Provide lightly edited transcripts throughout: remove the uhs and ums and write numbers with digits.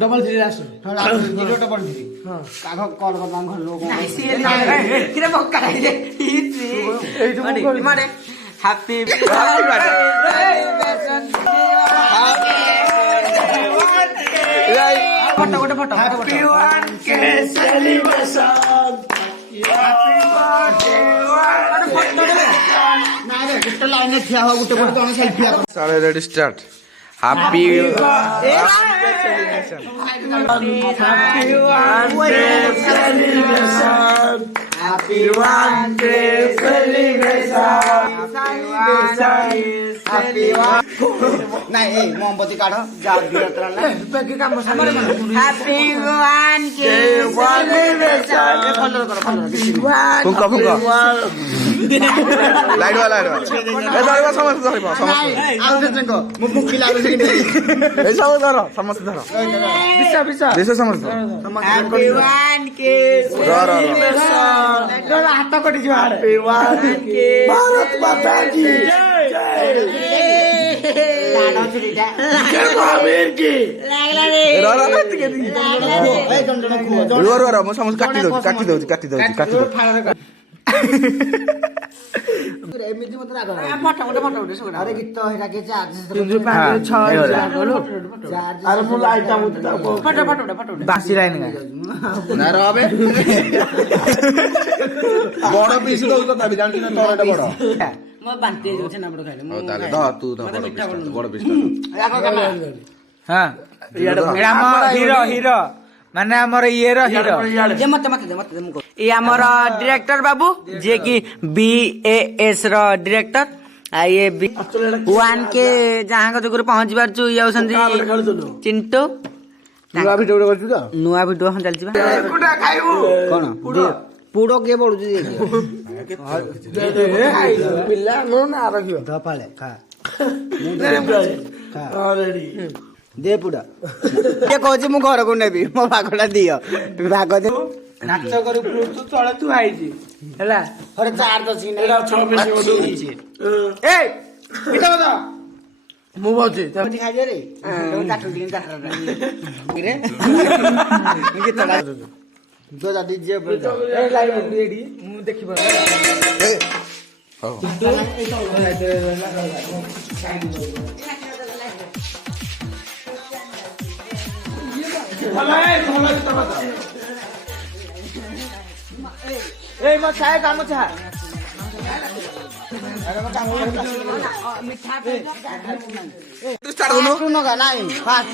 double 3 last double 3 काघ call करना घर लोग हैप्पी फोटो गोटे फोटो हैप्पी वन के सेलिब्रेशन हैप्पी बर्थडे ना रे गुटे लाइन ठिया हो गुटे फोटो जने सेल्फी आ सारे ready start happy celebration happy birthday happy नहीं ए मोमबत्ती काढ जा दिरतरा ना पैके काम सामने हैप्पी वन के सेलिब्रेशन कलर कर फुंका फुंका लाइट वाला ए धरबा समस्त धरबा नहीं आउ देखो मुख खिलावे से ए सब धर समस्त धर बिसा बिसा देश समस्त हैप्पी वन के सेलिब्रेशन हाथ कटी जो हैप्पी वन के भारत माता की जय लाडो चिड़ीटा जय महावीर की लागला रे रा के दी ए दंडन खो रो म समस्त काटी दो एमिति मत राख फोटो गोटे सुगरा अरे गीत हेटा के चार्ज 305 अरे मु लाइट आ मुते फोटो बासी लाइन ना रबे बड़ पीस दो तो तबी जान कि तोरटा बड़ म बांते जो छे ना बड़ खाइले हो ताले द तू द बड़ पीस हां हीरो माने हमर ये हीरो जे मत मुको ये हमर डायरेक्टर बाबू जे कि BAS रो डायरेक्टर आ ये 1 के जहां को जगुर पहुंच बार छु ये संजी चिंटू नुआ वीडियो करछु त नुआ वीडियो हम चल जिबा कुडा खाइबू कोन पुडो के बोलु जे पिल्ला नो ना रखियो धपाले खा ऑलरेडी दे पुडा ये कहछि मु घर को नेबी मो भागडा दियो भाग दे नाच करू तू तळे तू आइजी हैला अरे चार तो सीन एडा 6 पेज ए किता बता मु बजे मति खाइ रे काटु दिन काटु रे गीतडा दो दा डीजे ए लाइव रेडी मु देखिबा हो भला किता बता ए म चाहे काम चाहे मिठा स्टार्ट दोनो सुनो का नहीं फास्ट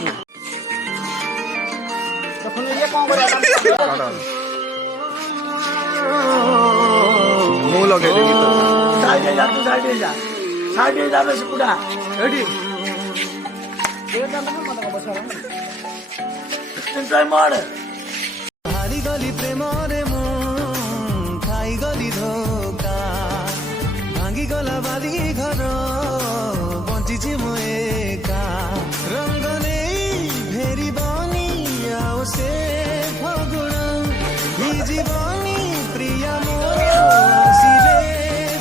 तो फोन ये कौन करे मु लगे दे गीत साइड जा बस पुडा रेडी एन्जॉय मार हारी गली प्रेम रे मु खाई गली धोका भांगी गला बाली घर बंचिछि मु एका रंग नेई फेरी बनी आउ से फगुण ही जीवनी प्रिया मोर आसिले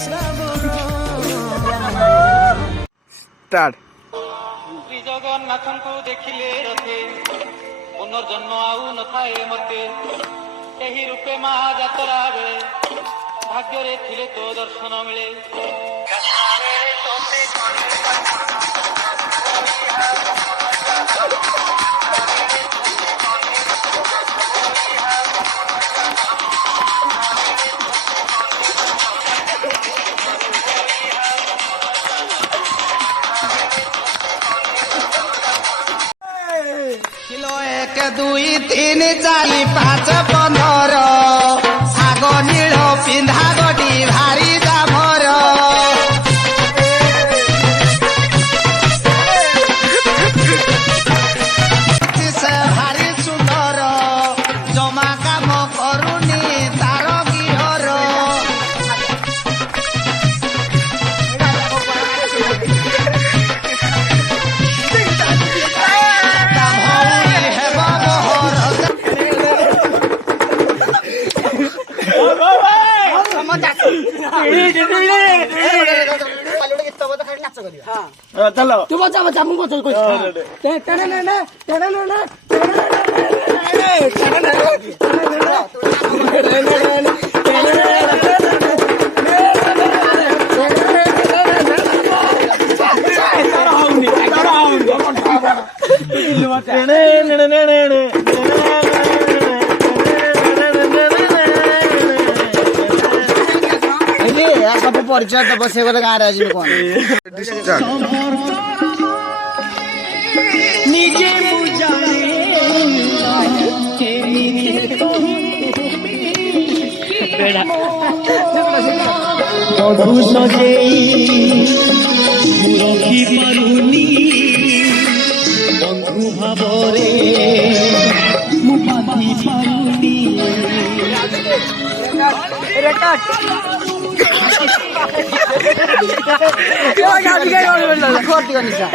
श्रावण स्टार्ट जगन्नाथଙ୍କୁ ଦେଖିଲେ ରଥେ ପୁନର୍ଜନ୍ମ ଆଉ ନଥାଏ ମତେ ଏହି ରୂପେ ମା ଯାତ୍ରା ବେଳେ ଭାଗ୍ୟରେ ଥିଲେ ତୋ ଦର୍ଶନ ମିଳେ किलो 1 2 3 4 5 15 ଶାଗ ନୀଳ ପିନ୍ଧା ଗଟି ଭାରି ଦାମର ସେ ଭାରି ସୁନ୍ଦର ଜମା କାମ କରୁନି ତାର ଗିହର ଚାଲ ତୁ ବଚା ବଚା ମୁଁ ବଚ କହୁଛି ସବୁ ପରିଚୟ ତ ବସେଇ ଗଲେ ଗାଁରେ ଆଜି କଣ ନିଜେ ମୁଁ ଜାଣେ ମଧୁ ସଜେଇ ମୁଁ ରଖି ପାରୁନି ବନ୍ଧୁ ଭାବରେ ମୁଁ ବାନ୍ଧି ପାରୁନି ନିଶା